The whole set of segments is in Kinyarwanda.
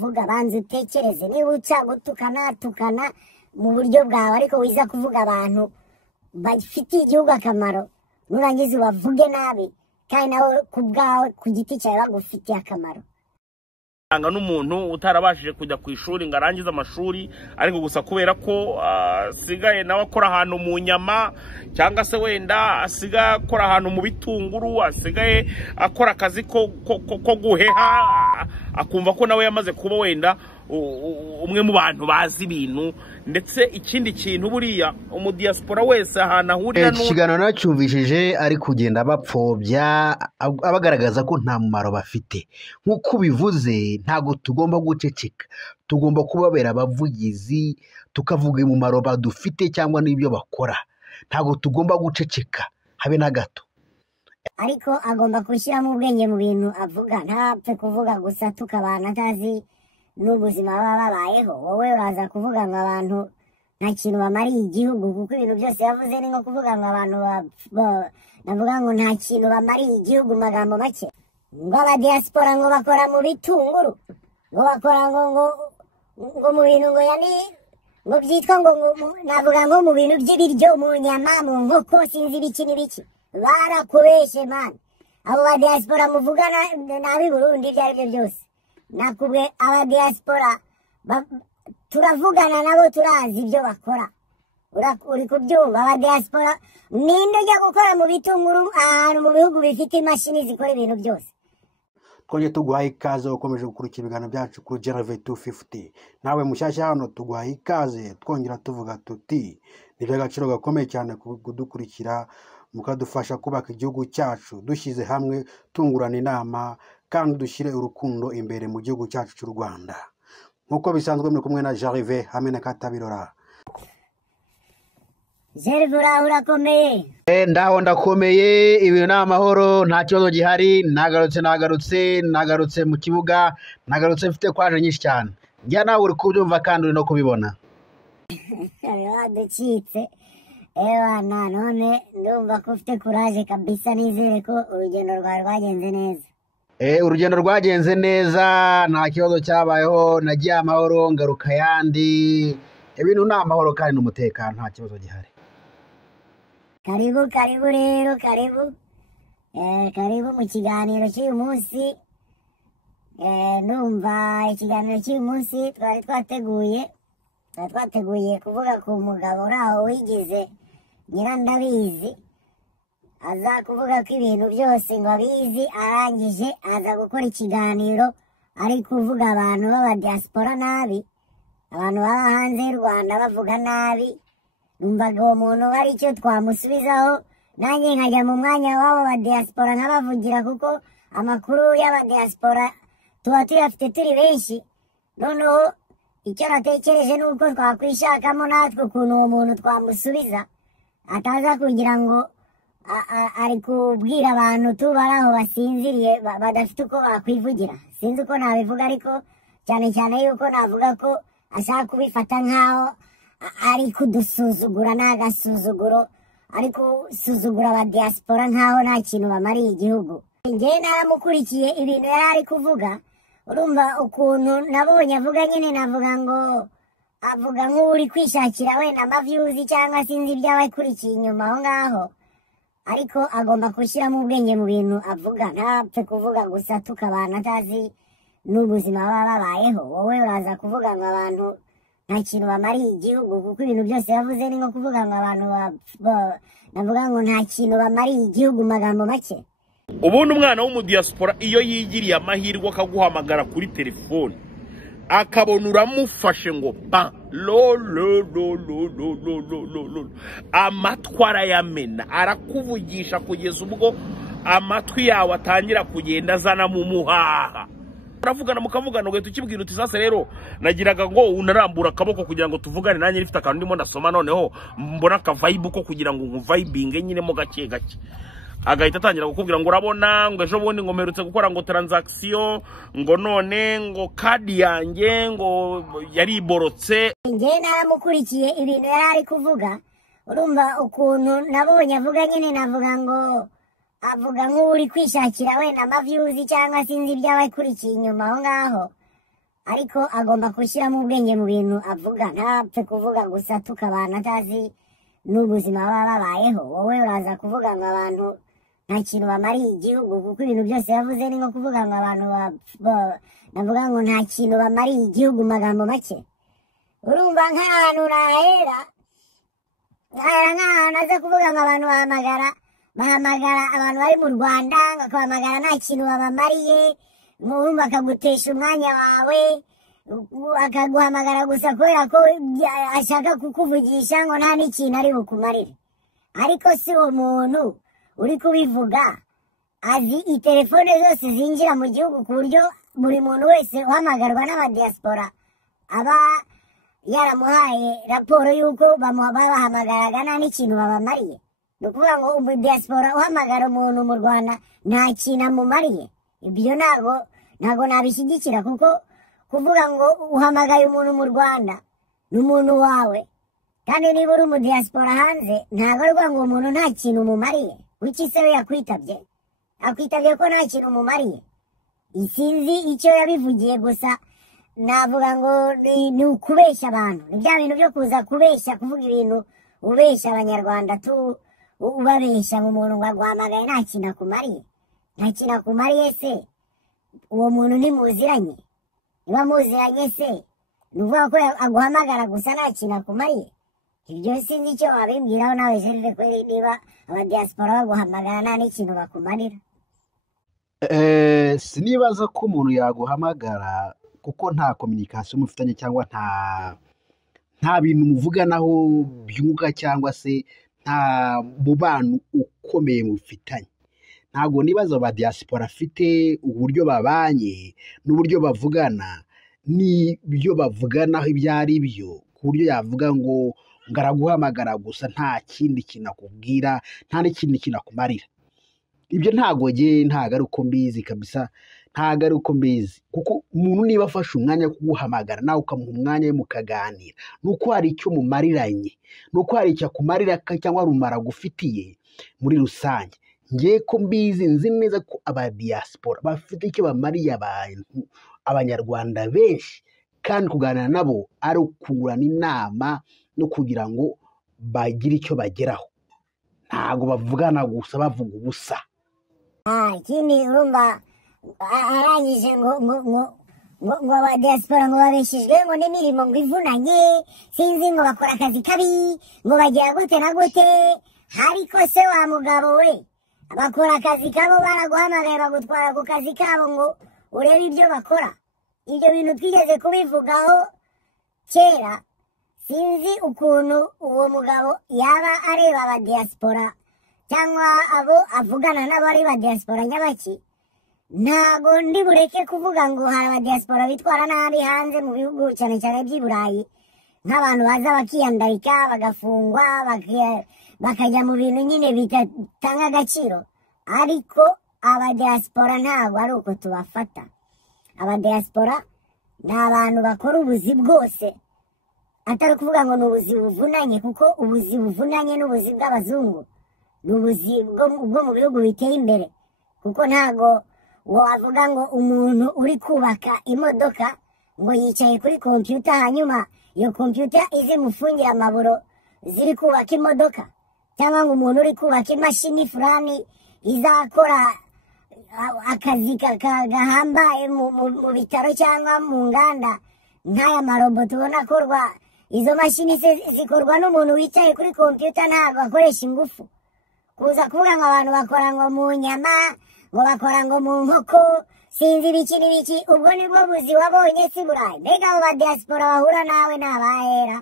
uvuga banze utekereze niba uca gutukana tukana mu buryo bwawe ariko wiza kuvuga abantu bafitiye igihugu akamaro nurangiza ubavuge nabi kandi nawe ku bwawe ku giti cyawe bagufitiye akamaro. Anga n'umuntu utarabashije kujya ku ishuri ngo arangize amashuri ariko gusa kubera ko asigaye nawe akora ahantu mu nyama cyangwa se wenda asigaye akora ahantu mu bitunguru, asigaye akora akazi ko guheha, akumva ko nawe yamaze kuba wenda umwe mu bantu bazi ibintu. Ndetse ikindi kintu buriya umudiaspora wese ahantu ahurira ikiganiro nacyumvishije ari kugenda bapfobya abagaragaza ko nta mumaro bafite. Nk'uko bivuze ntago tugomba guceceka, tugomba kubabera abavugizi tukavuga umumaro badufite cyangwa n'ibyo bakora. Ntago tugomba guceceka habe na gato. Ariko agomba gushyiramo ubwenge mu bintu avuga, ntapfe kuvuga gusa tukabana atazi n'ubuzima baba babayeho. Wowe uraza kuvuga ngo abantu nta kintu bamariye igihugu, kuko ibintu byose yavuze ni nko kuvuga ngo abantu navuga ngo nta kintu bamariye igihugu mu magambo make. Ngo abadiaspora ngo bakora mu bitunguru, ngo bakora ngo mu bintu ngo yani ngo byitwa ngo navuga ngo mu bintu by'ibiryo, mu nyama, mu nkoko, sinzi ibiki n'ibiki. Barakubeshe man. Abo badiaspora muvugana nabi Burundi ibyo ari byo byose. Nakubwe abadiaspora turavugana nabo turazi ibyo bakora. Uri kubyumva abadiaspora ninde ujya gukora mu bitunguru ahantu mu bihugu bifite imashini zikora ibintu byose. Twongeye tuguhaye ikaze ukomeje gukurikira ibiganiro byacu kuri Gervais 250. Nawe mushyashya hano tuguhaye ikaze twongera tuvuga tuti ni by'agaciro gakomeye cyane kudukurikira mukadufasha kubaka igihugu cyacu dushyize hamwe tungurana inama kandi dushyire urukundo imbere mu gihugu cyacu cy'u Rwanda. Nkuko bisanzwe muri kumwe na Gervais hamwe na Katabirora. Gervais urakomeye? Ndaho ndakomeye, ibintu n'amahoro, nta kibazo gihari. Nagarutse mu kibuga, nagarutse mfite kwaje nyinshi cyane. Njya nawe uri kubyumva kandi uri no kubibona. Waducitse. Ewa none ndumva ko ufite courage kabisa, nizere ko urugendo rwawe rwagenze neza. Urugendo rwagenze neza, nta kibazo cyabayeho, nagiye amahoro ngaruka yandi. Ibintu n'amahoro kandi n'umutekano, nta kibazo gihari. Karibu rero, karibu mu kiganiro cy'uyu munsi. Numva ikiganiro cy'uyu munsi twari twateguye kuvuga ku mugabo uraho wigize Nyirandabizi, aza kuvuga ko ibintu byose ngo abizi, arangije aza gukora ikiganiro ari kuvuga abantu b'abadiaspora nabi, abantu baba hanze y'u Rwanda bavuga nabi. Numvaga uwo muntu ari icyo twamusubizaho, nanjye nkajya mu mwanya w'abo badiaspora nkabavugira, kuko amakuru y'abadiaspora tuba tuyafite turi benshi. Noneho icyo natekereje ni uko twakwishakamo natwe ukuntu uwo muntu twamusubiza, ataza kugira ngo ari kubwira abantu tubari aho basinziriye badafite uko bakwivugira. Sinzi uko nabivuga, ariko cyane yuko navuga ko ashaka kubifata nk'aho ari kudusuzugura, n'agasuzuguro, ari kusuzugura abadiaspora nk'aho nta kintu bamariye igihugu. Njye naramukurikiye ibintu yari ari kuvuga, urumva ukuntu nabonye avuga nyine, navuga ngo avuga nk'uri kwishakira wenda amavyuzi cyangwa sinzi ibyo akurikiye inyuma aho ngaho. Ariko agomba gushyiramo ubwenge mu bintu avuga, ntapfe kuvuga gusa tukabana atazi n'ubuzima baba babayeho. Wowe uraza kuvuga ngo abantu nta kintu bamariye igihugu, kuko ibintu byose yavuze ni nko kuvuga ngo abantu navuga ngo nta kintu bamariye igihugu mu magambo make. Ubundi umwana w'umudiaspora iyo yigiriye amahirwe akaguhamagara kuri telefone akabona uramufashe ngo ba amatwara yamena, arakuvugisha kugeza ubwo amatwi yawe atangira kugenda azana mu muhaha. Uravugana mukavugana ugahita ukibwira uti sasa rero nagiraga ngo unarambura akaboko kugira ngo tuvugane, nanjye rifite akantu ndimo ndasoma noneho mbona ka vibe ko kugira ngo vibinge nyine mo gake gake. Agahita atangira kukubwira ngo urabona ngo ejo bundi ngo mperutse gukora ngo transaction, ngo none ngo kadi yanjye ngo yariborotse. Njye naramukurikiye ibintu yari ari kuvuga, urumva ukuntu nabonye avuga nyine, navuga ngo avuga nk'uri kwishakira wenda amavyuzi cyangwa sinzi ibyo akurikiye inyuma aho ngaho. ariko agomba gushyiramo ubwenge mu bintu avuga, ntapfe kuvuga gusa tukabana atazi n'ubuzima baba babayeho. Wowe uraza kuvuga ngo abantu nta kintu bamariye igihugu, kuko ibintu byose yavuze ni nko kuvuga ngo abantu navuga ngo nta kintu bamariye igihugu mu magambo make. Urumva nk'ahantu nahera nk'ahantu aza kuvuga ngo abantu bahamagara abantu bari mu Rwanda, bakabahamagara nta kintu babamariye, urumva akagutesha umwanya wawe, akaguhamagara gusa kubera ko ashaka kukuvugisha ngo nta n'ikintu ari bukumarire. Ariko si uwo muntu uri kubivuga azi itelefone zose zinjira mu gihugu, ku buryo buri muntu wese uhamagarwa n'abadiaspora aba yaramuhaye raporo y'uko babahamagaraga nta n'ikintu babamariye. Ni ukuvuga ngo umudiaspora uhamagara umuntu mu Rwanda nta kintu amumariye. Ibyo ntago nabishyigikira, kuko kuvuga ngo uhamagaye umuntu mu Rwanda ni umuntu wawe, kandi niba uri umudiaspora hanze ntago ari ngo umuntu nta kintu umumariye. Kuki se we yakwitabye? Akwitabye ko nta kintu umumariye. Sinzi icyo yabivugiye, gusa navuga ngo ni ukubeshya abantu. Ni bya bintu byo kuza kubeshya, kuvuga ibintu ubeshya abanyarwanda ubabeshya mu muntu ngo aguhamagaye nta kintu akumariye. Nta kintu akumariye se uwo muntu ntimuziranye? Niba muziranye se ni ukuvuga ko aguhamagara gusa nta kintu akumariye? Ibyo sinzi icyo wabimbwiraho nawe Gervais, kweri niba abadiaspora baguhamagara nta n'ikintu bakumarira. Sinibaza ko umuntu yaguhamagara kuko nta communication mufitanye, cyangwa nta bintu muvuganaho byunguka, cyangwa se nta mubano ukomeye mufitanye. Ntabwo nibaza abadiaspora afite uburyo babanye n'uburyo bavugana n'ibyo bavuganaho ibyo ari byo, ku buryo yavuga ngo ngaraguhamagara gusa nta kindi kintu akubwira, nta n'ikindi kintu akumarira. Ibyo ntago ari uko mbizi kabisa, ntago ari uko mbizi. Kuko umuntu niba afashe umwanya wo kuguhamagara nawe ukamuha umwanya mukaganira, nuko hari icyo mumariranye, nuko hari icyo akumarira cyangwa rumara gufitiye muri rusange. Ngiye ko mbizi, nzi neza ko abadiaspora bafite icyo bamariye abantu, abanyarwanda benshi, kandi kuganira nabo ari ukungurana inama no kugira ngo bagire icyo bageraho. Ntago bavugana gusa bavuga ubusa. Ikindi urumva arangije ngo abadiaspora ngo babeshejwe ngo n'imirimo ngo ivunanye, sinzi ngo bakora akazi kabi, ngo bagira gute na gute. Ariko se wa mugabo we, bakora akazi kabo, baraguhamagaye bagutwara ku kazi kabo ngo urebe ibyo bakora. Ibyo bintu twigeze kubivugaho kera. Sinzi ukuntu uwo mugabo yaba areba abadiaspora cyangwa abo avugana nabo ari abadiaspora nyabaki. Ntago ndi bureke kuvuga ngo hari abadiaspora bitwara nabi hanze mu bihugu cyane cyane by'i Burayi, nk'abantu baza bakiyandarika bagafungwa bakajya mu bintu nyine bitatanga agaciro. Ariko abadiaspora ntago ari uko tubafata. Abadiaspora ni abantu bakora ubuzi bwose, atari kuvuga ngo ni ubuzi buvunanye, kuko ubuzi buvunanye n'ubuzi bw'abazungu ni ubuzi bwo mu bihugu biteye imbere. Kuko ntago wavuga ngo umuntu uri kubaka imodoka ngo yicaye kuri computer, hanyuma iyo computer ize mufungira amaburo ziri kubaka imodoka, cyangwa ngo umuntu uri kubaka imashini fulani izakora akazi gahambaye mu bitaro cyangwa mu nganda nk'aya marobo tubona akorwa. Izo mashini zikorwa n'umuntu wicaye kuri computer, ntabwo akoresha ingufu. Kuza kuvuga ngo abantu bakora ngo mu nyama, ngo bakora ngo mu nkoko, sinzi ibiki n'ibiki, ubwo nibwo buzi wabonye si Burayi? Mbega abo badiaspora bahura nawe ni abahera?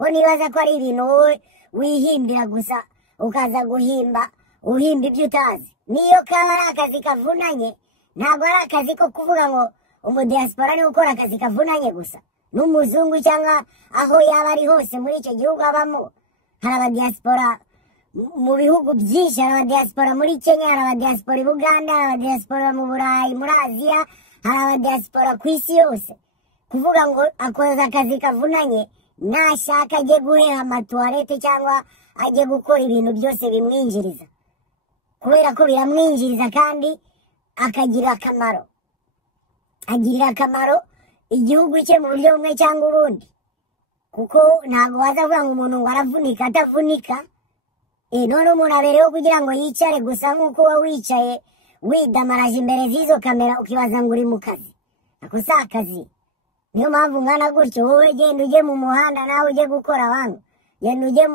Ko nibaza ko ari ibintu wowe wihimbira gusa, ukaza uhimba ibyo utazi. Niyo kaba ari akazi kavunanye, ntabwo ari akazi ko kuvuga ngo umudiaspora ni gukora akazi kavunanye gusa. N'umuzungu cyangwa aho yaba ari hose muri icyo gihugu abamo, hari abadiaspora mu bihugu byinshi. Hari abadiaspora muri Kenya, hari abadiaspora i Buganda, hari abadiaspora mu Burayi, muri Aziya, hari abadiaspora ku isi yose. Kuvuga ngo akoze akazi kavunanye, nashaka ajye guheha amatuwarete cyangwa ajye gukora ibintu byose bimwinjiriza, kubera ko biramwinjiriza kandi akagirira akamaro. Agirira akamaro igihugu cye mu buryo bumwe cyangwa ubundi, kuko ntabwo wazavuga ngo umuntu ngo aravunika atavunika. None umuntu abereyeho kugira ngo yicare gusa nk'uko uba wicaye widamaraje imbere z'izo kamera ukibaza ngo uri mu kazi. Ako si akazi. Niyo mpamvu ngana gutyo, wowe genda ujye mu muhanda nawe ujye gukora wangu, genda ujye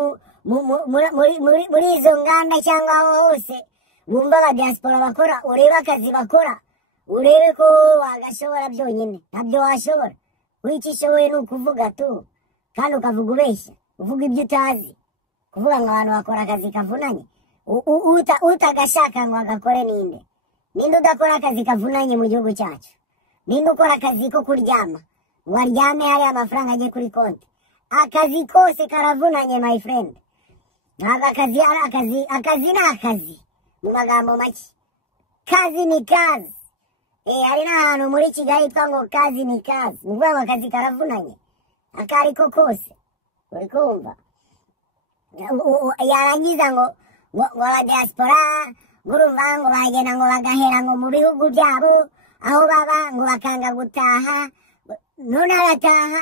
muri izo nganda cyangwa aho hose bumva aba diaspora bakora, urebe akazi bakora, urebe ko wagashobora byonyine. Ntabyo washobora. W'icyo ushoboye ni ukuvuga tu, kandi ukavuga ubeshya, uvuga ibyo utazi, kuvuga ngo abantu bakora akazi kavunanye. Utagashaka ngo agakore ninde udakora akazi kavunanye mu gihugu cyacu? Ninde ukora akazi ko kuryama ngo aryame hari amafaranga agiye kuri konti? Akazi kose karavunanye my friend. Ntabwo akazi ari akazi. Akazi ni akazi mu magambo make. Kazi ni kazi. Hari n'ahantu muri Kigali yitwa ngo kazi ni kazi. Ni ukuvuga ngo akazi karavunanye akari ko kose. Uri kumva? Yarangiza ngo aba diaspora ngurumva ngo bagenda ngo bagahera ngo mu bihugu byabo aho baba ngo bakanga gutaha. None arataha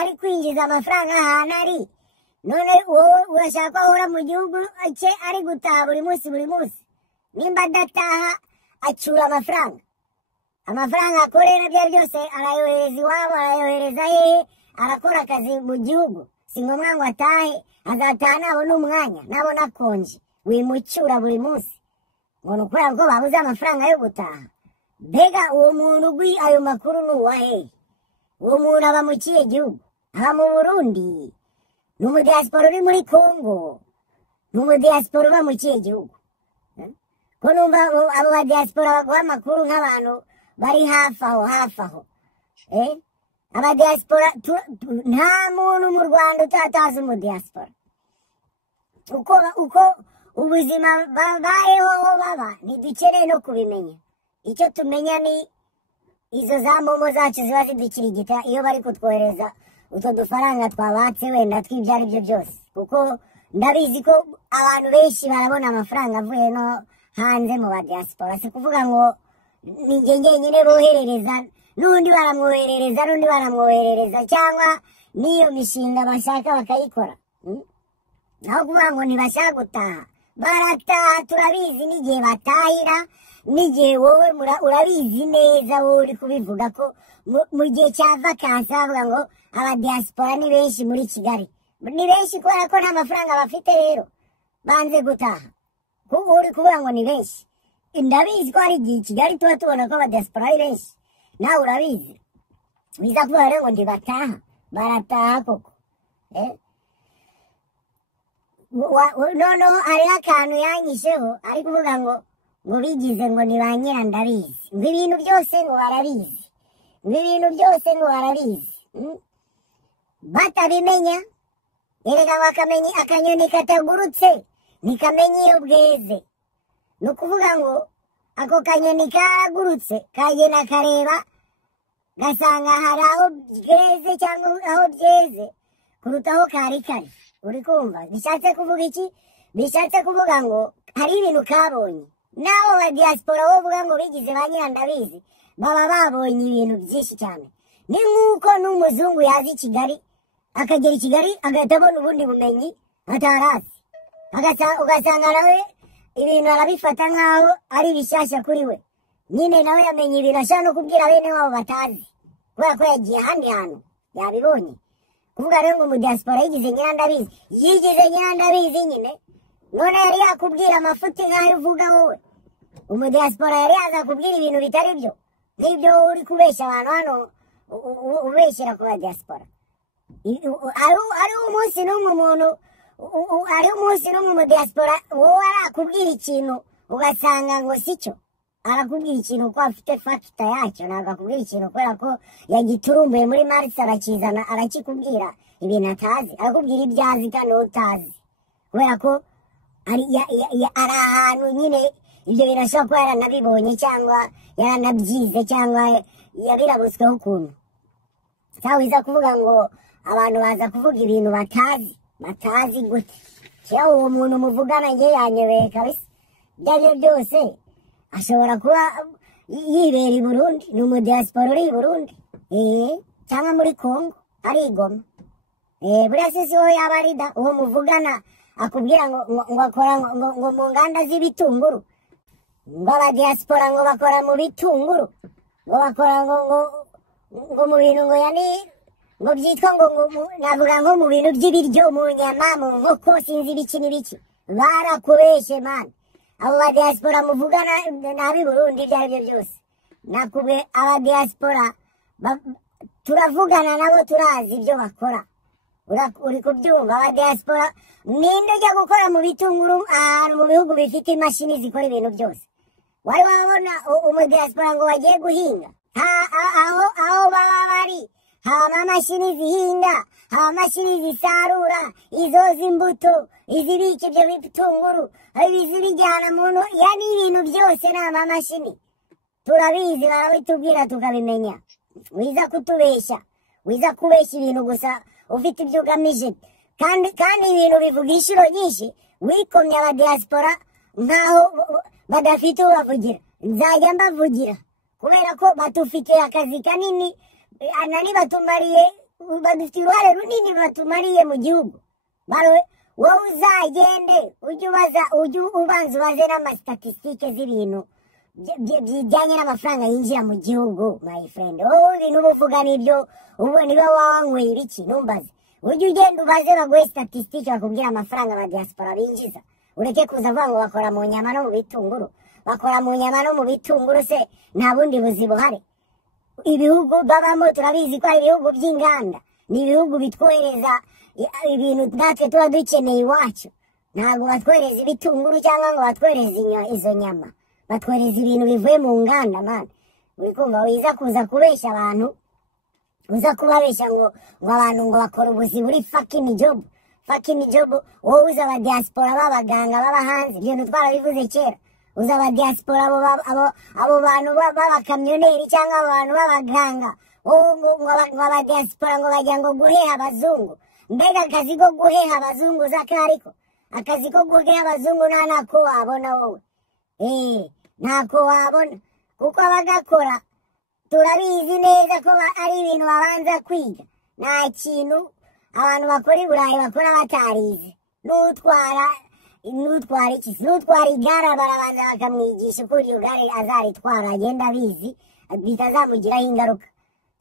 ari kwinjiza amafaranga ahantu ari. None wowe urashaka ko ahora mu gihugu cye ari gutaha buri munsi. Nimba adataha acura amafaranga akorera bya byose arayohereza iwabo, arayohereza hehe, arakora akazi mu gihugu. Si ngombwa ngo atahe, azataha nabona umwanya, nabona akonje, wimucyura buri munsi ngo ni ukubera ko babuze amafaranga yo gutaha. Mbega uwo muntu ugwi ayo makuru ni uwahe? Uwo muntu aba mu kihe gihugu? Aba mu Burundi? Ni umudiaspora uri muri Congo? Ni umudiaspora uba mu kihe gihugu? Ko numva abo badiaspora baguha amakuru nk'abantu bari hafi aho. Abadiaspora nta muntu mu Rwanda utatazi umudiaspora. Uko ubuzima babayeho baba ntidukeneye no kubimenya. Icyo tumenya ni izo za momo zacu ziba zidukirigita iyo bari kutwohereza utwo dufaranga twabatse wenda tw'ibyo ari byo byose, kuko ndabizi ko abantu benshi barabona amafaranga avuye no hanze mu badiaspora. Si kuvuga ngo ni njye nyine boherereza, n'undi baramwoherereza cyangwa n'iyo mishinga bashaka bakayikora. Naho kuvuga ngo ntibashaka gutaha, barataha. Turabizi n'igihe batahira, n'igihe wowe urabizi neza, wowe uri kubivuga ko mu gihe cya vakansi bavuga ngo abadiaspora ni benshi muri Kigali. Ni benshi kubera ko nta mafaranga bafite, rero banze gutaha. Uri kuvuga ngo ni benshi. Ndabizi ko hari igihe Kigali tuba tubona ko abadiaspora ari benshi, nawe urabizi. Biza kuvuga rero ngo ntibataha, barataha koko. Noneho hariho akantu yanyisheho ari kuvuga ngo bigize ngo ni ba nyirandabizi, ngo ibintu byose ngo barabizi, batabimenya. Erega bakamenya akanyoni katagurutse ntikamenya iyo bweze. Ni ukuvuga ngo ako kanyoni karagurutse kagenda kareba gasanga hari aho bweze cyangwa aho byeze kuruta aho kari kari. Uri kumva bishatse kuvuga iki? Bishatse kuvuga ngo hari ibintu kabonye. Naho ba diaspora bavuga ngo bigize ba nyirandabizi, baba babonye ibintu byinshi cyane. Ni nk'uko n'umuzungu yazi Kigali, akagera i Kigali agahita abona ubundi bumenyi atarazi, ugasanga nawe ibintu arabifata nk'aho ari bishyashya kuri we. Nyine nawe yamenye ibintu ashaka no kubwira bene wabo batazi, kubera ko yagiye ahandi hantu yabibonye. Kuvuga rero ngo umudiaspora yigize nyirandabizi nyine. None yari yakubwira amafuti nk'ayo uvuga wowe. Umudiaspora yari yaza kubwira ibintu bitari byo, nk'ibyo uri kubeshya abantu hano, ubeshyira ku badiaspora. Ari umunsi n'umwe umudiaspora wowe arakubwira ikintu ugasanga ngo si cyo. Arakubwira ikintu ko afite fakita yacyo, ntabwo akubwira ikintu kubera ko yagiturumbuye muri Mars arakizana arakikubwira ibintu atazi. Arakubwira ibyo azi kandi utazi, kubera ko ari ahantu nyine ibyo bintu ashobora kuba yaranabibonye cyangwa yaranabyize cyangwa yabirabutsweho ukuntu. Cyangwa iza kuvuga ngo abantu baza kuvuga ibintu batazi gute. Cyangwa uwo muntu muvugana njye yanyobeye kabisa. Ibyo ari byo byose ashobora kuba yibera i Burundi, ni umudiaspora uri i Burundi. cyangwa muri Kongo ari Goma. Buriya sisi wowe yaba ari da uwo muvugana akubwira ngo akora ngo mu nganda z'ibitunguru, ngo aba diaspora ngo bakora mu bitunguru, ngo bakora ngo mu bintu ngo yani ngo byitwa ngo navuga ngo mu bintu by'ibiryo, mu nyama, mu nkoko, sinzi ibiki n'ibiki. Barakubeshe man. Abo ba diaspora muvugana nabi Burundi ibyo ari byo byose. Nakubwe aba diaspora turavugana nabo turazi ibyo bakora. Uri kubyumva aba diaspora ninde ujya gukora mu bitunguru ahantu mu bihugu bifite imashini zikora ibintu byose. Wari wabona umu diaspora ngo wagiye guhinga aho baba bari haba amashini zihinga, haba amashini zisarura, izo z'imbuto, izibika ibyo bitunguru, izibijyana muntu, yani ibintu byose ni amamashini. Turabizi barabitubwira tukabimenya. Wiza kutubeshya, wiza kubeshya ibintu gusa ufite ibyo ugamije, kandi ibintu bivuga inshuro nyinshi. Wikomye aba diaspora nkaho badafite ubavugira. Nzajya mbavugira kubera ko batufitiye akazi kanini, anani batumariye, badufitiye uruhare runini batumariye mu gihugu. Wowe uzagende ujye ubanza ubaze n'amastatistike z'ibintu bijyanye n'amafaranga yinjira mu gihugu, my friend. Wowe ibintu uvuga nibyo ubu niba wanyweye ibiki numbaze. Ujye ugenda ubaze baguhe statistike bakubwira amafaranga aba diaspora binjiza. Ureke kuza avuga ngo bakora mu nyama no mu bitunguru. Bakora mu nyama no mu bitunguru se nta bundi buzi buhari. Ibihugu babamo turabizi ko ari ibihugu by'inganda, ni ibihugu bitwohereza ibintu natwe tuba dukeneye iwacu. Ntabwo batwohereza ibitunguru cyangwa ngo batwohereza izo nyama, batwohereza ibintu bivuye mu nganda man. Uri kumva wiza kuza kubeshya abantu, uza kubabeshya ngo abantu ngo bakora ubuzi buri fucking job. Wowe uza aba diaspora b'abaganga baba hanze, ibyo twarabivuze kera. Uza aba diaspora abo bantu b'abakamyoneri cyangwa abantu b'abaganga, ngo aba diaspora ngo bajya ngo guheha abazungu. Mbega akazi ko guheha abazungu zakariko, akazi ko guheha abazungu ntako wabona wowe. Ntako wabona kuko abagakora turabizi neza ko ari ibintu babanza kwiga. Nta kintu abantu bakora i Burayi bakora batarize. N'utwara igare barabanza bakamwigisha uko iryo gare azaritwara agenda abizi bitazamugiraho ingaruka.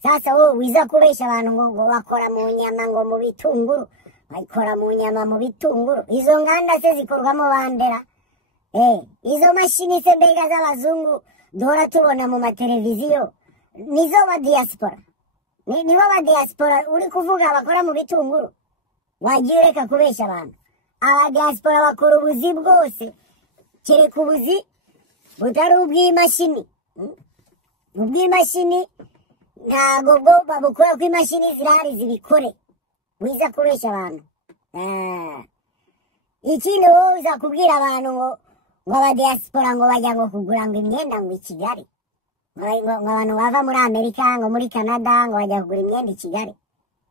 Sasa wowe wiza kubeshya abantu ngo bakora mu nyama ngo mu bitunguru, bakora mu nyama mu bitunguru. Izo nganda se zikorwamo bandera? Izo mashini se mbega z'abazungu duhora tubona mu mateleviziyo nizo ba diaspora? Nibo ba diaspora uri kuvuga bakora mu bitunguru? Wagiye ureka kubeshya abantu. Aba diaspora bakora ubuzi bwose, kereka ubuzi butari ubw'imashini. Ubw'imashini ntabwo bwo babukora ko imashini zirahari zibikore. Wiza kubeshya abantu. Ikindi wowe uza kubwira abantu ngo aba diaspora ngo bajya ngo kugura ngo imyenda ngo i Kigali. Abantu bava muri Amerika ngo muri Canada ngo bajya kugura imyenda i Kigali.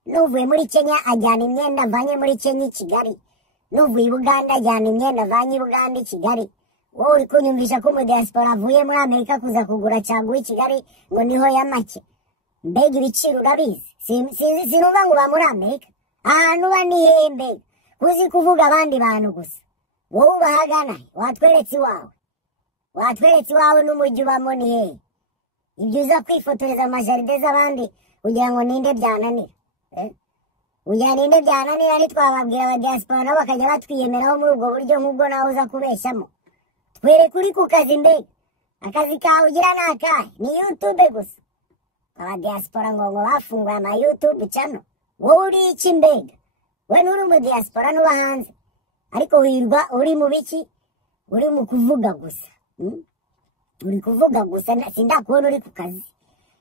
N'uvuye muri Kenya ajyana imyenda avanye muri Kenya i Kigali. N'uvuye i Buganda ajyana imyenda avanye i Buganda i Kigali. Wowe uri kunyumvisha ko mu diaspora avuye muri Amerika kuza kugura caguwa i Kigali ngo niho ya make. Mbega ibiciro urabizi? Sinumva ngo ba muri Amerika. Ahantu uba ni hehe mbega? Kuzi kuvuga abandi bantu gusa. Wowe ubahagana watweretse iwawe n'umujyi ubamo ni hehe? Ibyo uza kwifotoreza amajaride z'abandi kugira ngo ninde byananira. Ugira ninde byananira ntitwababwira aba diaspora nabo bakajya batwiyemeraho muri ubwo buryo nk'ubwo nawe uza kubeshyamo. Twereke uri ku kazi mbega. Akazi kawe ugira ni akahe? Ni YouTube gusa. Aba diaspora ngo bafunguye ama YouTube channel. Wowe uri iki mbega? We nturi mu diaspora n'uba hanze, ariko wirwa uri mu biki? Uri mu kuvuga gusa. Uri kuvuga gusa, sindakubona uri ku kazi.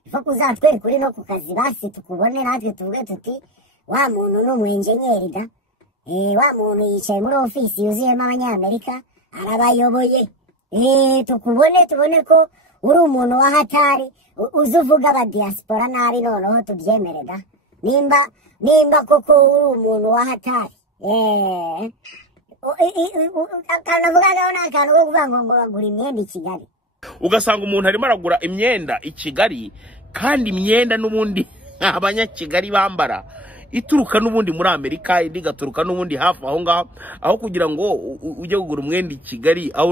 Ifa kuzatwereka uri no ku kazi basi tukubone natwe tuvuge tuti wa muntu ni umwenjenyeri da. Wa muntu yicaye muri ofisi yuzuyemo abanyamerika arabayoboye. Tubone ko uri umuntu wa hatari uzuvuga aba diaspora nabi noneho tubyemere da. Nimba koko uri umuntu wa hatari. Akanavuga naho n'akantu ko kuvuga ngo bagura imyenda i Kigali. Ugasanga umuntu arimo aragura imyenda i Kigali kandi imyenda n'ubundi abanyakigali bambara ituruka n'ubundi muri Amerika, indi gaturuka n'ubundi hafi aho ngaho, aho kugira ngo ujye kugura umwenda i Kigali aho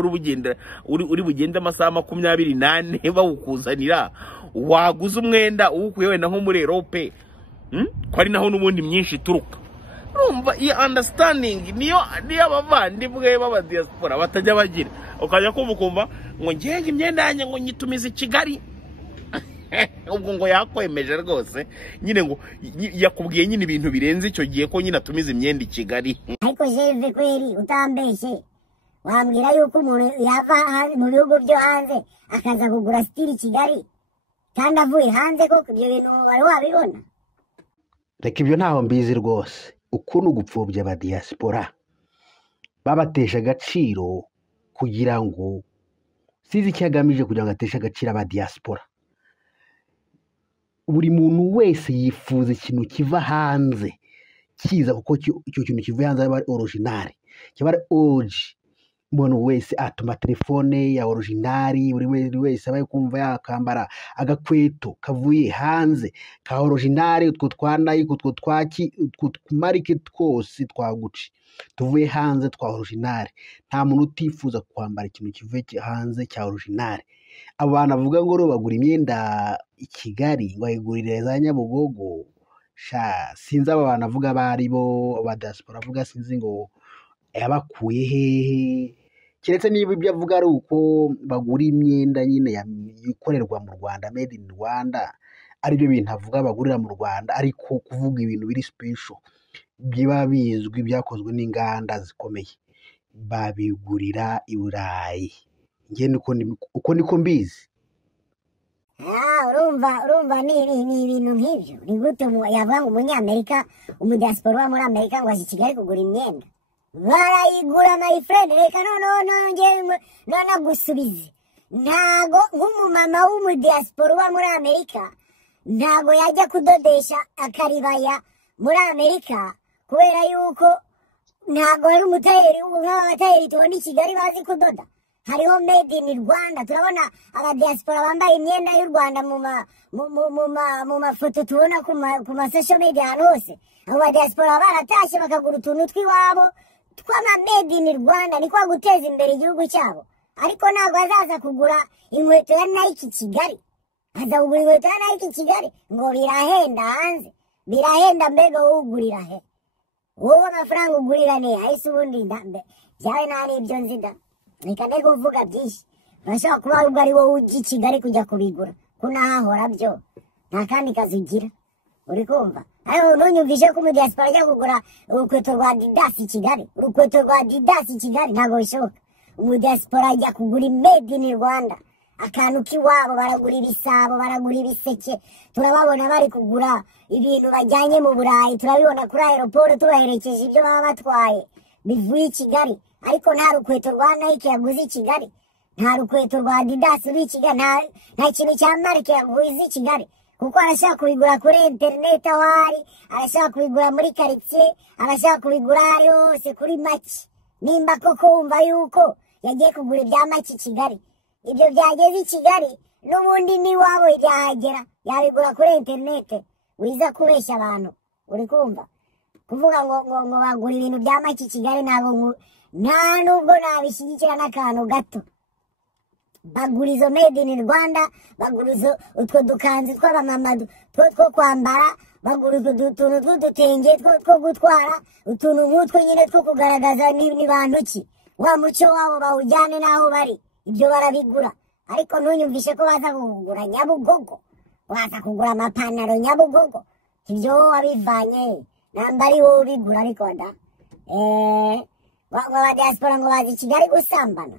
uri bugende amasaha 28 bawukuzanira, waguze umwenda uwukuye wenda nko muri Europe, ko ari naho n'ubundi myinshi ituruka. Urumva iyi understanding niyo abavandimwe b'aba diaspora batajya bagira, ukajya kumva ngo ngiye imyenda yanjye ngo nyitumize i Kigali. Ubwo ngo yakwemeje rwose nyine ngo yakubwiye nyine ibintu birenze icyo gihe ko nyine atumiza imyenda i Kigali. Ariko jeve kweri utambeshye wambwira yuko umuntu yava mu bihugu byo hanze akaza kugura stili i Kigali kandi avuye hanze koko ibyo bintu wari wabibona? Reka ibyo ntaho mbizi rwose. Ukuntu gupfobya aba diaspora babatesha agaciro kugira ngo sizi cyagamije kugira ngo ateshe agaciro aba diaspora. Buri muntu wese yifuza ikintu kiva hanze kiza, kuko icyo kintu kivuye hanze ari original, kiba ari OG. Umuntu wese atuma telefone ya original, buri wese abaye kumva yakambara agakweto kavuye hanze ka original, utwo twanayi, utwo twaki, utwo marike twose twaguci tuvuye hanze twa original. Nta muntu utifuza kwambara ikintu kivuye hanze cya original. Abantu avuga ngo bagura imyenda i Kigali ngo ayigurire za Nyabugogo, sinzi aba bantu avuga bari bo aba diaspora avuga, sinzi ngo yabakuye hehe, keretse niba ibyo avuga ari uko bagura imyenda nyine ikorerwa mu Rwanda, made in Rwanda, ari byo bintu avuga bagurira mu Rwanda. Ariko kuvuga ibintu biri special biba bizwi byakozwe n'inganda zikomeye babigurira i Burayi. Nge uko niko mbizi. Urumva ni ibintu nk'ibyo. Ni gute yavuga ngo umunyamerika, umudiaspora wa muri Amerika ngo aje i Kigali kugura imyenda? Barayigura my friend. Reka no gusubize. Ntago nk'umumama w'umudiaspora wa muri Amerika ntago yajya kudodesha akaribaya muri Amerika, kubera yuko ntago ari umutayeri nk'abatayeri tubona i Kigali bazi kudoda. Hariho made in Rwanda. Turabona aba diaspora bambaye imyenda y'u Rwanda mu mafoto tubona ku ma social media ahantu hose. Aba diaspora baratashe bakagura utuntu tw'iwabo tw'ama made in Rwanda. Ni kwa guteza imbere igihugu cyabo. Ariko ntabwo azaza kugura inkweto ya Nike Kigali, aza kugura inkweto ya Nike Kigali ngo birahenda hanze. Birahenda, mbega ugurira he? Wowe amafaranga ugurira ne ahise ubundi ndambe byawe nari ibyo nzida. Reka ndego uvuga byinshi. Urashobora kuba ahubwo ari wowe ujya i Kigali kujya kubigura, kunahahora byo nta kandi kazi ugira. Uri kumva? Ariko ntunyumvishe ko umudiaspora ajya kugura urukweto rwa Adidas i Kigali. Urukweto rwa Adidas i Kigali ntabwo bishoboka. Umudiaspora ajya kugura made in Rwanda, akantu k'iwabo. Baragura ibisabo, baragura ibiseke. Turababona bari kugura ibintu bajyanye mu Burayi, turabibona kuri aeroport tubaherekeje ibyo baba batwaye bivuye i Kigali. Ariko nta rukweto rwa Nike yaguze i Kigali, nta rukweto rwa Adidas ruri i Kigali, nta kintu cya marike yaguze i Kigali, kuko arashaka kubigura kuri internet aho ari, arashaka kubigura muri quartier, arashaka kubigura ari hose kuri make. Nimba koko wumva yuko yagiye kugura ibya make i Kigali, ibyo byageze i Kigali n'ubundi ni wabo byahagera, yabigura kuri internet. Wiza kubeshya abantu. Uri kumva? Kuvuga ngo bagura ibintu bya make i Kigali nta nubwo nabishyigikira n'akantu gato. Bagura izo made in Rwanda, bagura utwo dukanzu tw'abamama two kwambara, bagura utuntu tw'udutenge two gutwara, utuntu nk'utwo nyine two kugaragaza ni bantu ki, wa muco wabo bawujyane n'aho bari. Ibyo barabigura. Ariko ntunyumvishe ko baza kugura Nyabugogo, waza kugura amapantaro Nyabugogo. Ibyo wabivanye namba ari wowe ubigura. Ariko da aba diaspora ngo bazi i Kigali gusambana.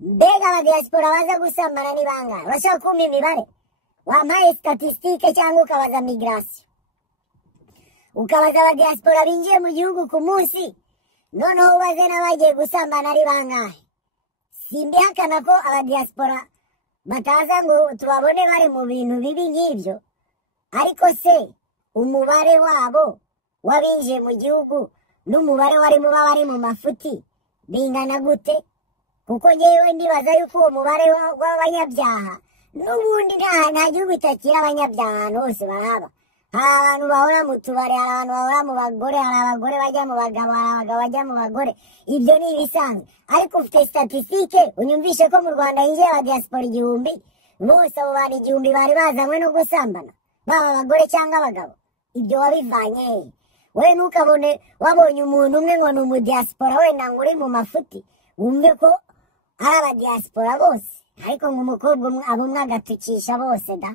Mbega aba diaspora baza gusambana ni bangahe? Urashaka kumpa imibare? Wampaye statistique cyangwa ukabaza migration, ukabaza aba diaspora binjiye mu gihugu ku munsi, noneho ubaze n'abagiye gusambana ari bangahe? Simbihakana ko aba diaspora bataza ngo tubabone bari mu bintu bibi nk'ibyo, ariko se umubare wabo wabinjiye mu gihugu n'umubare warimo bari mu mafuti bingana gute? Kuko ngewe ndibaza yuko uwo mubare w'abanyabyaha n'ubundi nta gihugu kitakira abanyabyaha ahantu hose baraba. Hari abantu bahora mu tubari, hari abantu bahora mu bagore, hari abagore bajya mu bagabo, hari abagabo bajya mu bagore. Ibyo ni ibisanzwe. Ariko ufite statistique unyumvishe ko mu Rwanda hinjiye aba diaspora 1000 bose abo bari 1000 bari bazanywe no gusambana, baba abagore cyangwa abagabo. Ibyo wabivanye he? We ntukabone wabonye umuntu umwe ngo ni umudiaspora wenda ngo uri mu mafuti wumve ko ari abadiaspora bose, ariko ngo umukobwa umwe agatukisha bose da.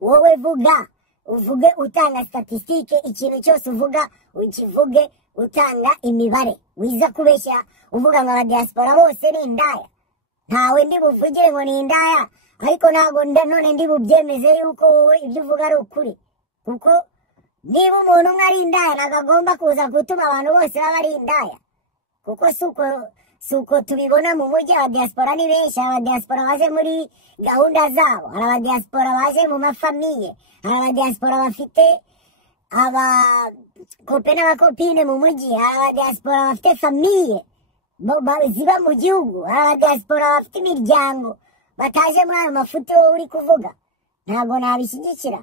Wowe vuga, uvuge utanga statistique, ikintu cyose uvuga ukivuge utanga imibare. Wiza kubeshya uvuga ngo abadiaspora bose ni indaya. Ntawe ndi buvugire ngo ni indaya, ariko ntago none ndi bubyemeze yuko wowe ibyo uvuga ari ukuri. Kuko niba umuntu umwe ari indaya ntabwo agomba kuza gutuma abantu bose baba ari indaya. Kuko suko tubibona mu mujyi. Abadiaspora ni benshi, abadiaspora baje muri gahunda zabo, hari abadiaspora baje mu mafamiye, hari abadiaspora bafite abakope n'abakopine mu mujyi, hari abadiaspora bafite famiye ziba mu gihugu, hari abadiaspora bafite imiryango bataje muri ayo mafuti wowe uri kuvuga. Ntabwo nabishyigikira.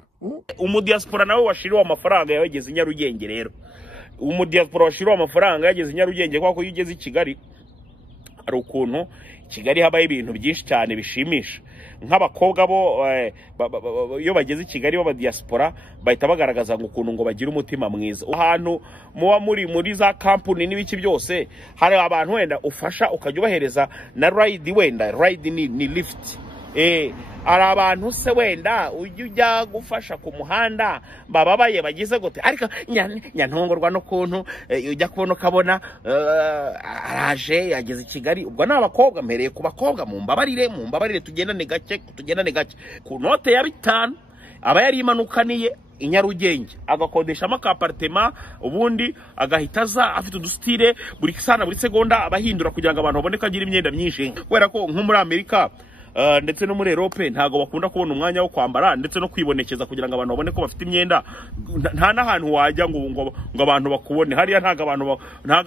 Umudiaspora nawe washiriwe amafaranga yageze i Nyarugenge. Rero umudiaspora washiriwe amafaranga yageze i Nyarugenge kuko iyo ugeze i Kigali ari ukuntu Kigali habaye ibintu byinshi cyane bishimisha. Nk'abakobwa bo iyo bageze i Kigali baba diaspora bahita bagaragaza ngo ukuntu ngo bagira umutima mwiza. Ahantu muba muri za kampuni n'ibiki byose hari abantu wenda ufasha ukajya ubahereza na ride, wenda ride ni lift. Ari abantu se wenda ujya gufasha ku muhanda bababaye bagize gute, ariko nyantongorwa no kuntu ujya kubona ukabona araje yageze i Kigali. Ubwo n'abakobwa mpereye ku bakobwa mumbabarire tugendane gake ku note ya 5 aba yari imanukaniye i Nyarugenge agakodeshamo akapartema, ubundi agahita aza afite udustile buri segonda abahindura kugira ngo abantu babone ko agira imyenda myinshi. Kubera ko nko muri Amerika ndetse no muri Europe ntago bakunda kubona umwanya wo kwambara ndetse no kwibonekeza kugira ngo abantu babone ko bafite imyenda. Nta nahantu wajya ngo abantu bakubone hariya, ntago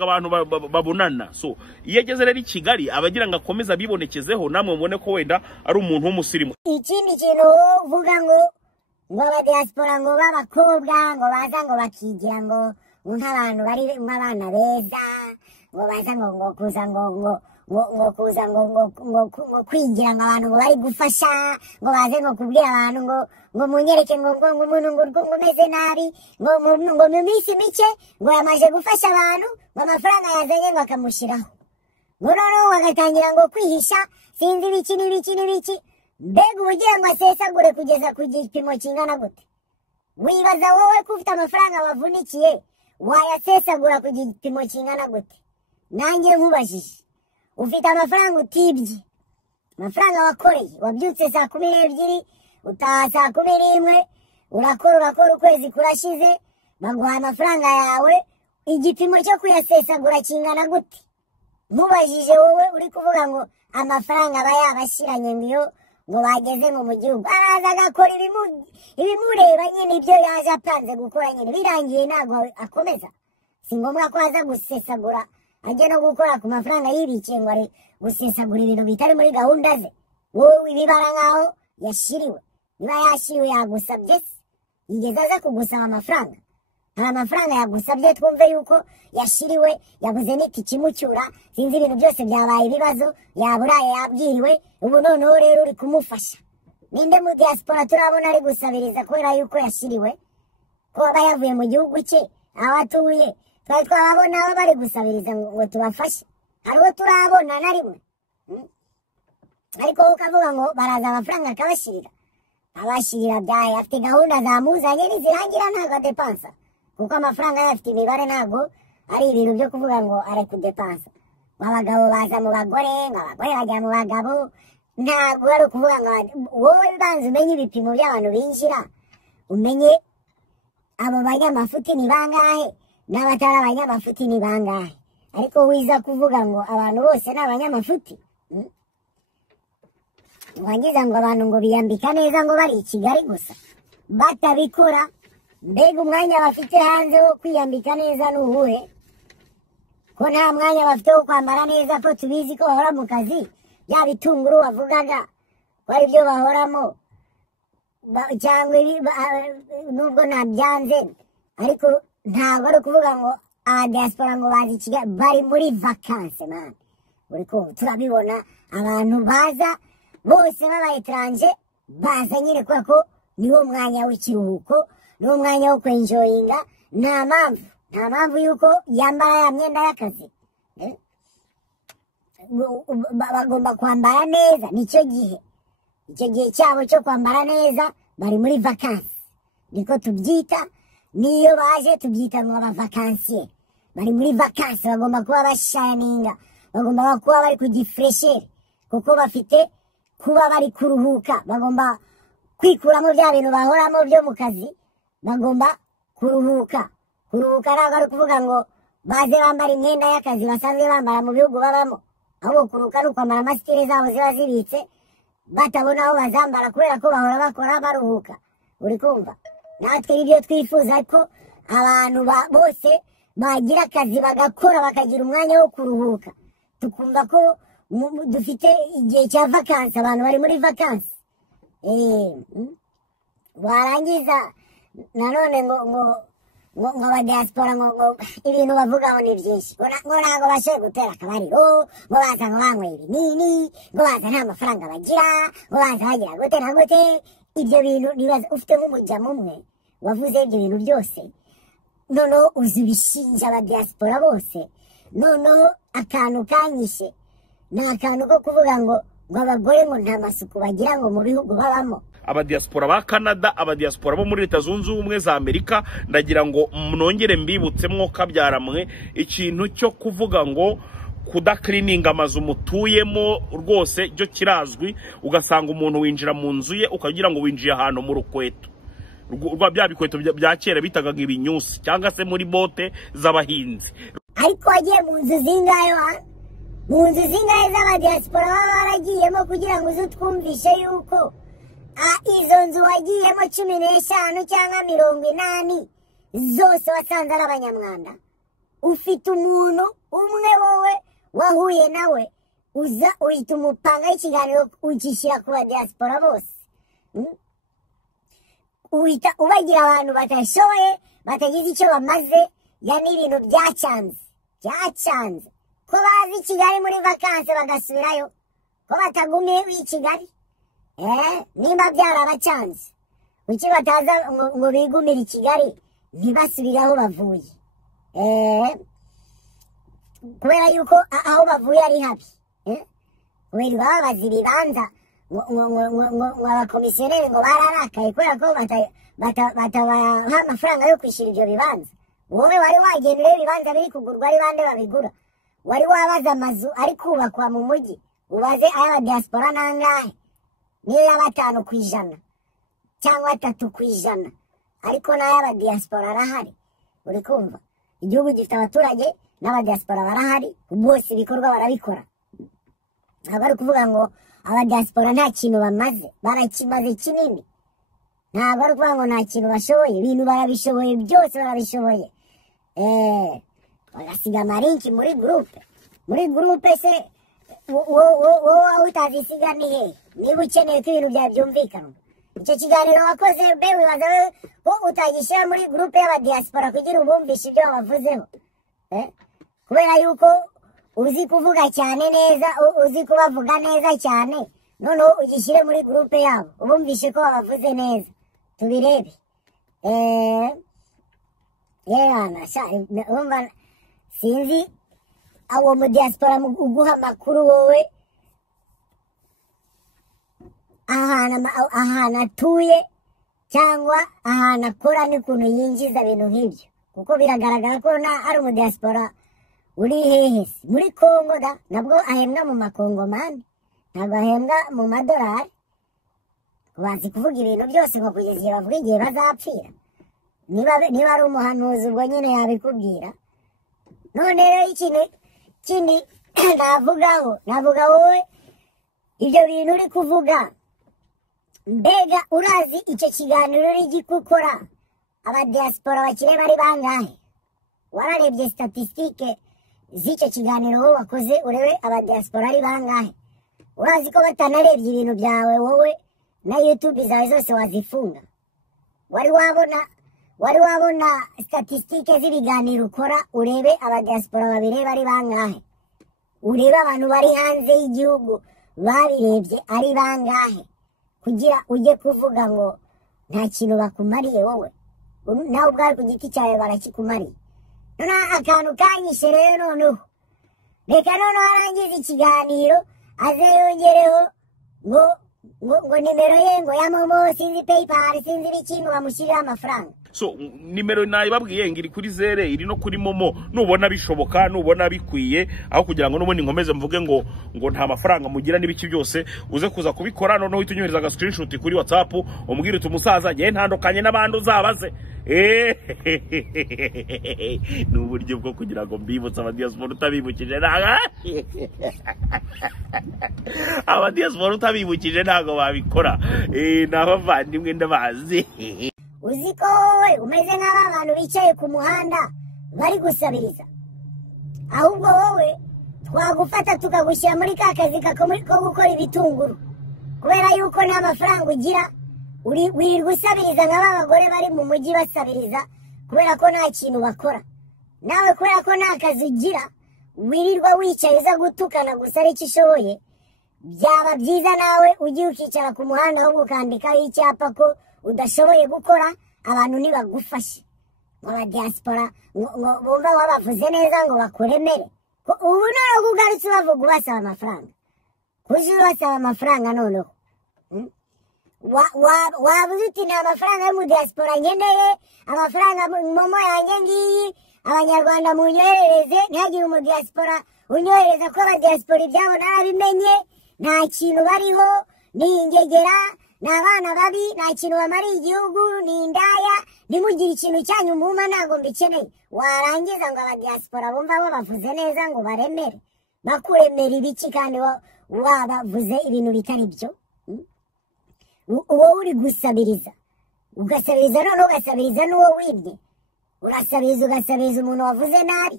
abantu babonana. So iyo ageze rero i Kigali abagira ngo akomeza bibonekezeho, namwe mubone ko wenda ari umuntu w'umusirimu. Ikindi kintu uvuga ngo abadiaspora ngo b'abakobwa ngo baza ngo bakigira ngo nk'abantu bari nk'abana beza, ngo baza ngo kuza ngo kuza ngo kwigira ngo abantu ngo bari gufasha, ngo baze ngo kubwira abantu ngo munyereke ngo umuntu ngo umeze nabi, ngo mu minsi mike ngo yamaje gufasha abantu, ngo amafaranga yazanye ngo akamushyiraho, ngo noneho bagatangira ngo kwihisha sinzi ibiki. Mbega ubugira ngo asesagure kugeza ku gipimo kingana gute? Wibaza wowe ko ufite amafaranga wavunikiye wayasesagura ku gipimo kingana gute? Nanjye nkubajije, ufite amafaranga utibye, amafaranga wakoreye, wabyutse saa 12 utaha saa 11, urakora ukwezi kurashize, baguha amafaranga yawe, igipimo cyo kuyasesagura kingana gute? Nkubajije wowe uri kuvuga ngo amafaranga aba yabashiranye ngo bageze mu gihugu, araza agakora ibimureba nyine, ibyo yaje apanze gukora nyine, birangiye ntabwo akomeza. Si ngombwa ko aza gusesagura ajya no gukora ku mafaranga yibikiye ngo ari gusesagura ibintu bitari muri gahunda ze. Wowe ibibara nkaho yashiriwe. Niba yashiriwe yagusabye se, yigeze aza kugusaba amafaranga? Hari amafaranga yagusabye twumve yuko yashiriwe, yabuze n'itiki imucyura, sinzi ibintu byose byabaye ibibazo, yaburaye yabwiriwe, ubu noneho rero uri kumufasha. Ninde mu diaspora turabona ari gusabiriza kubera yuko yashiriwe? Ko aba yavuye mu gihugu cye aho atuye, twari twababona abo bari gusabiriza ngo tubafashe? Hariho turabona na rimwe? Ariko ukavuga ngo baraza amafaranga akabashirira. Abashirira byaye, afite gahunda zamuzanye nizirangira ntabwo adepansa, kuko amafaranga yafite imibare, ntabwo ari ibintu byo kuvuga ngo are kudepansa. Abagabo baza mu bagore, abagore bajya mu bagabo, ntabwo ari ukuvuga ngo wowe banze umenye ibipimo by'abantu binjira, umenye abo banyamafuti ni bangahe n'abatari abanyamafuti ni bangahe. Ariko wiza kuvuga ngo abantu bose ni abanyamafuti, wangiza ngo abantu ngo biyambika neza ngo bari i Kigali gusa batabikora. Mbega umwanya bafite hanze wo kwiyambika neza n'uhuhe? Ko nta mwanya bafite wo kwambara neza, ko tubizi ko bahora mu kazi. Bya bitunguru wavugaga ari byo bahoramo cyangwa nubwo ntabyanze ariko ntabwo ari ukuvuga ngo abadiaspora ngo bazi Kigali bari muri vacances man uri ko turabibona abantu baza bose b'abayetranje baza nyine kwa ko niwo mwanya w'ikiruhuko niwo mwanya wo kwenjoyinga nta mpamvu yuko yambara ya myenda y'akazi bagomba kwambara neza nicyo gihe cyabo cyo kwambara neza bari muri vacances niko tubyita niyo baje tubyita ngo abavakansiye bari muri vacances bagomba kuba bashininga bagomba kuba bari ku gifreshere kuko bafite kuba bari kuruhuka bagomba kwikuramo bya bintu bahoramo byo mu kazi bagomba kuruhuka ntabwo ari kuvuga ngo baze bambara imyenda y'akazi basanzwe bambara mu bihugu babamo ahubwo kuruhuka ni ukwambara amasitire zabo ziba zibitse batabona aho bazambara kubera ko bahora bakora baruhuka uri kumva natwe ibyo twifuza ko abantu bose bagira akazi bagakora bakagira umwanya wo kuruhuka tukumva ko dufite igihe cya vacances abantu bari muri vacances warangiza nanone ngo abadiaspora ngo ibintu bavugaho ni byinshi ngo ntabwo bashoboye gutera akabariro ngo baza ngo banyweye ibinini ngo baza nta mafaranga bagira ngo baza bagira gute na gute ibyo bintu nibaza ufite nk'umujyamo umwe wavuze ibyo bintu byose noneho uzi ubishinja abadiaspora bose noneho akantu kanyishe ni akantu ko kuvuga ngo abagore ngo nta masuku bagira ngo mu bihugu babamo abadiaspora ba Canada abadiaspora bo muri Leta Zunze Ubumwe za Amerika ndagira ngo nongere mbibutsemo kabyaramwe ikintu cyo kuvuga ngo kudaklininga amazu mutuyemo rwose cyo kirazwi ugasanga umuntu winjira mu nzu ye ukagira ngo winjiye ahantu mu rukweto rwa bya bikweto bya kera bitagaga ibinyusi cyangwa se muri bote z'abahinzi ariko wagiye mu nzu zingahe z'abadiaspora baba baragiyemo kugira ngo uzutwumvishe yuko izo nzu wagiyemo 15 cyangwa 80 zose wasanze ari abanyamwanda ufite umuntu umwe wowe wahuye nawe uza uhita umupanga ikiganiro ugishyira ku badiaspora bose uhita ubagira abantu batashoboye batagize icyo bamaze yani ibintu byacanze ko bazi Kigali muri vacances bagasubirayo ko batagumiye i Kigali nimba byarabacanze kuki bataza ngo bigumire i Kigali ntibasubire aho bavuye kubera yuko aho bavuye ari habi kubera babaza ibibanza ngo abakomisiyoneri ngo bararakaye kubera ko batabaha amafaranga yo kwishyura ibyo bibanza wowe wari wagenda ureba ibibanza biri kugurwa ari bande babigura wari wabaza amazu ari kubakwa mu mujyi ubaze ay'abadiaspora nangahe niyo yaba 5% cyangwa 3% ariko n'ay'abadiaspora arahari uri kumva igihugu gifite abaturage n'abadiaspora barahari bose ibikorwa barabikora ntabwo ari kuvuga ngo abadiaspora nta kintu bamaze barakimaze kinini ntabwo ari kuvuga ngo nta kintu bashoboye ibintu barabishoboye byose barabishoboye bagasiga amarinki muri groupe se wowe utazisiga ni he niba ukeneye ko ibintu byawe byumvikana icyo kiganiro wakoze wibaza ko utagishyira muri groupe y'abadiaspora kugira ubumvishe ibyo wabavuzeho kubera yuko uzi kuvuga cyane neza uzi kubavuga neza cyane noneho ugishyire muri groupe yabo ubumvishe ko wabavuze neza tubirebe urumva sinzi awo mu diaspora uguha amakuru wowe ahantu atuye cyangwa ahantu akora n'ukuntu yinjiza ibintu nk'ibyo kuko biragaragara ko ari umu diaspora uri hehe muri Congo nabwo ahembwa mu makongomani ntabwo ahembwa mu madolari bazi kuvuga ibintu byose ngo kugeza igihe bavuga igihe bazapfira niba ari umuhanuzi ubwo nyine yabikubwira none rero ikindi navuga wowe ibyo bintu uri kuvuga mbega urazi icyo kiganiro uri gukora abadiaspora bakire bari bangahe wararebye statistique z'icyo kiganiro wowe wakoze urebe abadiaspora ari bangahe urazi ko batanarebye ibintu byawe wowe na YouTube zawe zose wazifunga. Wari wabona statistike z'ibiganiro ukora urebe abadiaspora babireba ari bangahe, urebe abantu bari hanze y'igihugu babirebye ari bangahe, kugira ujye kuvuga ngo nta kintu bakumariye wowe nawe ubwawe ku giti cyawe barakikumariye. None akantu kanyishe rero noneho reka noneho arangiza ikiganiro aze yongereho ngo nimero ye ngo ya momo sinzi PayPal sinzi ikintu bamushyirira amafaranga. So nimero nayibabwiye ngiri kuri zere iri no kuri momo, nubona bishoboka nubona bikwiye, aho kugira ngo n'ubundi nkomeze mvuge ngo nta mafaranga mugira n'ibiki byose, uze kuza kubikora noneho uhitunyuriza aga screenshot kuri WhatsApp umbwire umusaza ngiye ntandukanye n'abandi uzabaze. N'uburyo bwo kugira ngo mbibutse abadiaspora utabibukije naga abadiaspora utabibukije ntago babikora. N'abavandimwe ndabazi. Uziko wowe umeze nk'abantu bicaye ku muhanda bari gusabiriza, ahubwo wowe twagufata tukagushyira muri ka kazi ko gukora ibitunguru, kubera yuko nta mafaranga ugira wirirwa usabiriza nk'abagore bari mu mujyi basabiriza kubera ko nta kintu bakora. Nawe kubera ko nta kazi ugira wirirwa wicaye uza gutukana gusa ariko ishoboye, byaba byiza nawe ugiye ukicara ku muhanda ahubwo ukandikaho icyapa ko udashoboye gukora, abantu ntibagufashe. Abadiaspora bumva wabavuze neza ngo bakuremere. Ubu noneho ugarutse bavuga ubasaba amafaranga, kuje ubasaba amafaranga noneho wabuze uti nta mafaranga yo mu diaspora nkeneye, amafaranga momo yanjye ngiyi abanyarwanda munyoherereze, ntihagire mu diaspora unyohereza ko abadiaspora ibyabo narabimenye, nta kintu bariho, ni ingegera, ni abana babi, nta kintu bamariye igihugu, ni indaya, ntimugire ikintu cyanyu muma ntabwo mbikeneye. Warangiza ngo abadiaspora bumva bo bavuze neza ngo baremere, bakuremera ibiki kandi wabavuze ibintu bitari byo? Uwo uri gusabiriza ugasabiriza noneho ugasabiriza n'uwo wibye, urasabiriza ugasabiriza umuntu wavuze nabi,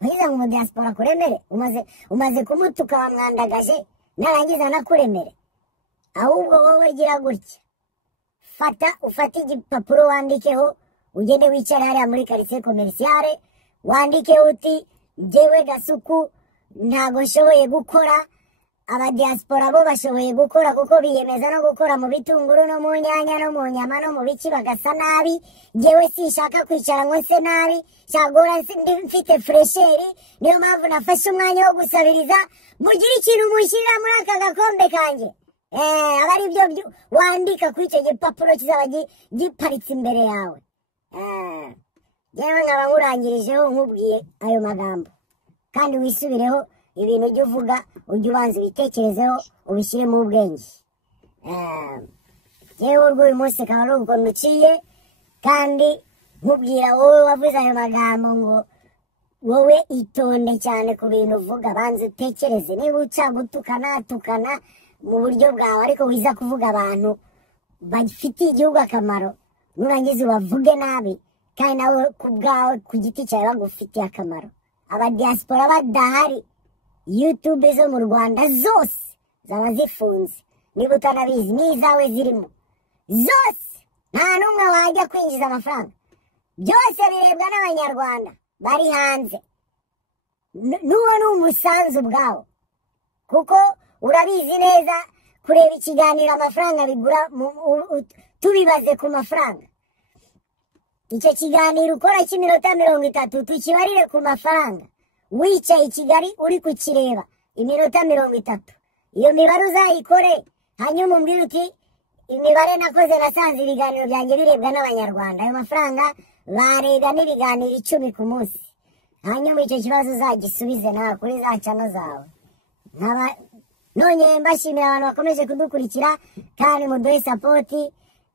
wiza ngo umudiaspora kuremere, umaze kumutuka wamwandagaje narangiza nakuremere. Ahubwo wowe gira gutya, ufate igipapuro wandikeho, ugende wicare hariya muri quartier commerciale wandikeho uti njyewe Gasuku ntago nshoboye gukora, abadiaspora bo bashoboye gukora kuko biyemeza no gukora mu bitunguru no mu nyanya no mu nyama no mu biki bagasa nabi, njyewe sinshaka kwicara ngo nse nabi, cyagora mfite fresheri, niyo mpamvu nafashe umwanya wo gusabiriza, mugire ikintu mushyirira muri aka gakombe kanjye. Aba ari byo wandika kuri icyo gipapuro kizaba giparitse imbere yawe. Yewe nkaba nkurangirijeho nkubwiye ayo magambo, kandi wisubireho ibintu ujya uvuga, ujya ubanza ubitekerezeho ubishyiremo ubwenge. Yewe urw'uyu munsi akaba ari ubwo nuciye, kandi nkubwira wowe wavuze ayo magambo ngo wowe itonde cyane ku bintu uvuga, banza utekereze, niba uca gutukana mu buryo bwawe ariko wiza kuvuga abantu bafitiye igihugu akamaro, nurangiza ubavuge nabi kandi nawe ku bwawe ku giti cyawe bagufitiye akamaro. Abadiaspora badahari, YouTube zo mu Rwanda zose zaba zifunze, niba utanabizi n'izawe zirimo zose, nta n'umwe wajya kwinjiza amafaranga, byose birebwa n'abanyarwanda bari hanze. N'uwo ni umusanzu bwawo, kuko urabizi neza kureba ikiganiro amafaranga bigura, tubibaze ku mafaranga. Icyo kiganiro ukora cy'iminota 30 tukibarire ku mafaranga, wicaye i Kigali uri kukireba iminota 30, iyo mibare uzayikore, hanyuma umbwire uti imibare nakoze nasanze ibiganiro byanjye birebwa n'abanyarwanda, ayo mafaranga barega n'ibiganiro 10 ku munsi, hanyuma icyo kibazo uzagisubize nawe kuri za channel zawe. None mbashimira abantu bakomeje kudukurikira kandi muduhe support,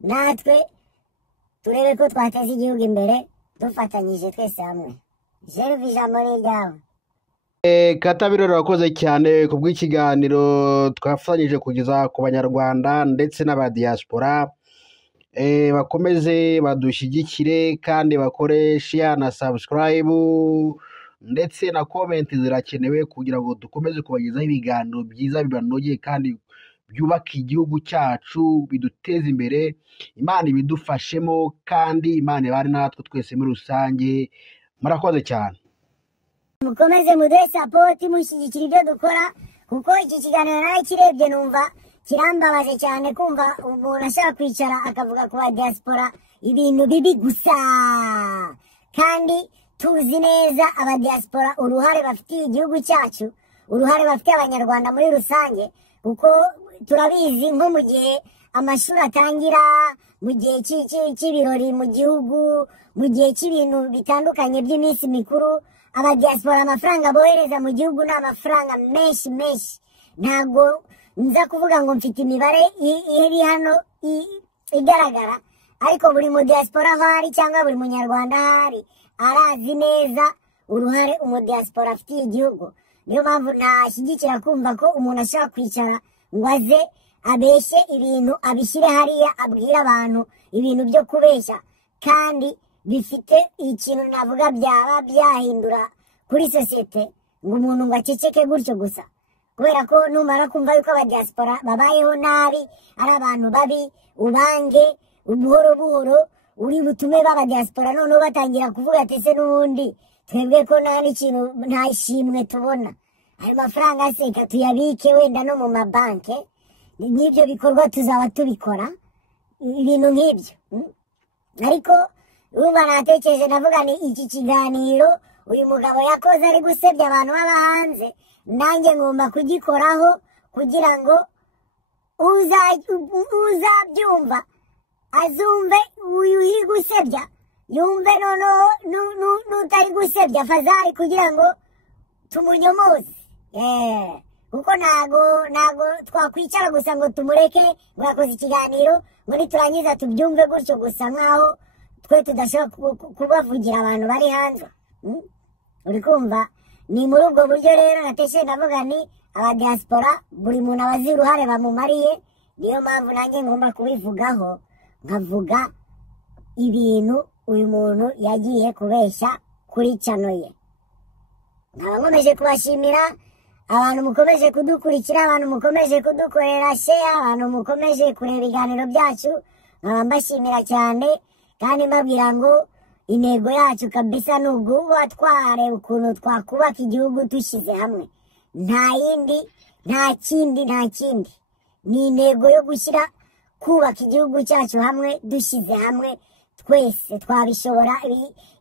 natwe turebe ko twateza igihugu imbere dufatanyije twese hamwe. Jewe ijambo ni ryawe. Katabirora wakoze cyane ku bw'ikiganiro twafatanyije kugeza ku banyarwanda ndetse n'abadiaspora. Bakomeze badushyigikire kandi bakore share na subscribe ndetse na comment zirakenewe kugira ngo dukomeze kubagezaho ibiganiro byiza bibanogeye kandi byubaka igihugu cyacu biduteza imbere. Imana ibidufashemo kandi Imana ibane natwe twese muri rusange. Murakoze cyane. Mukomeze muduhe support mushyigikira ibyo dukora, kuko iki kiganiro narakirebye numva kirambabaje cyane kumva umuntu ashaka kwicara akavuga ku ba diaspora ibintu bibi gusa, kandi tuzi neza aba diaspora uruhare bafitiye igihugu cyacu, uruhare bafitiye abanyarwanda muri rusange, kuko turabizi nko mu gihe amashuri atangira, mu gihe cy'ibirori mu gihugu, mu gihe cy'ibintu bitandukanye by'iminsi mikuru, aba diaspora amafaranga bohereza mu gihugu ni amafaranga menshi. Ntabwo nza kuvuga ngo mfite imibare iri hano igaragara, ariko buri mu diaspora aho ari cyangwa buri munyarwanda ahari arazi neza uruhare umudiaspora afitiye igihugu. Niyo mpamvu ntashyigikira kumva ko umuntu ashaka kwicara ngo aze abeshye ibintu abishyire hariya abwira abantu ibintu byo kubeshya, kandi bifite ikintu navuga byaba byahindura kuri sosiyete, ngo umuntu ngo aceceke gutyo gusa. Kubera ko numara kumva yuko aba diaspora babayeho nabi, ari abantu babi, ubange buhoro uri butume baba diaspora noneho batangira kuvuga ati se n'ubundi twebwe ko nta n'ikintu, nta ishimwe tubona, ayo mafaranga aseka tuyabike wenda no mu mabanke, n'ibyo bikorwa tuzaba tubikora ibintu nk'ibyo. Ariko urumva natekereje navuga ni iki kiganiro uyu mugabo yakoze ari gusebya abantu baba hanze, nanjye ngomba kugikoraho kugira ngo uzabyumva azumve uyu uri gusebya yumve noneho n'utari gusebya fazari, kugira ngo tumunyomoze. Kuko ntago twakwicara gusa ngo tumureke ngo yakoze ikiganiro ngo niturangiza tubyumve gutyo gusa nkaho twe tudashobora kubavugira abantu bari hanze. Uri kumva? Ni muri ubwo buryo rero nateshe navuga ni aba diaspora buri muntu abazi uruhare bamumariye. Niyo mpamvu nanjye ngomba kubivugaho, nkavuga ibintu uyu muntu yagiye kubeshya kuri channel ye. Nkaba nkomeje kubashimira abantu mukomeje kudukurikira, abantu mukomeje kudukorera share, abantu mukomeje kureba ibiganiro byacu, nkaba mbashimira cyane kandi mbabwira ngo intego yacu kabisa ni uguba twareba ukuntu twakubaka igihugu dushyize hamwe. Nta yindi, nta kindi, ni intego yo gushyira kubaka igihugu cyacu hamwe, dushyize hamwe twese twabishobora.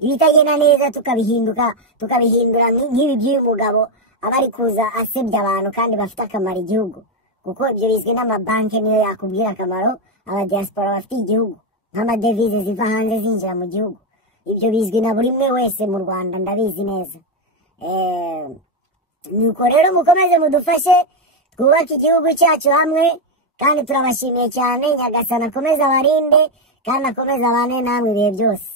Ibitagenda neza tukabihindura nk'ibi by'uyu mugabo aba ari kuza asebya abantu kandi bafite akamaro igihugu, kuko ibyo bizwi n'amabanki niyo yakubwira akamaro aba diaspora bafite igihugu, nk'amadevize ziva hanze zinjira mu gihugu. Ibyo bizwi na buri umwe wese mu Rwanda, ndabizi neza. Nuko rero mukomeze mudufashe twubake igihugu cyacu hamwe, kandi turabashimiye cyane. Nyagasani akomeze abarinde kandi akomeze abane namwe ibihe byose.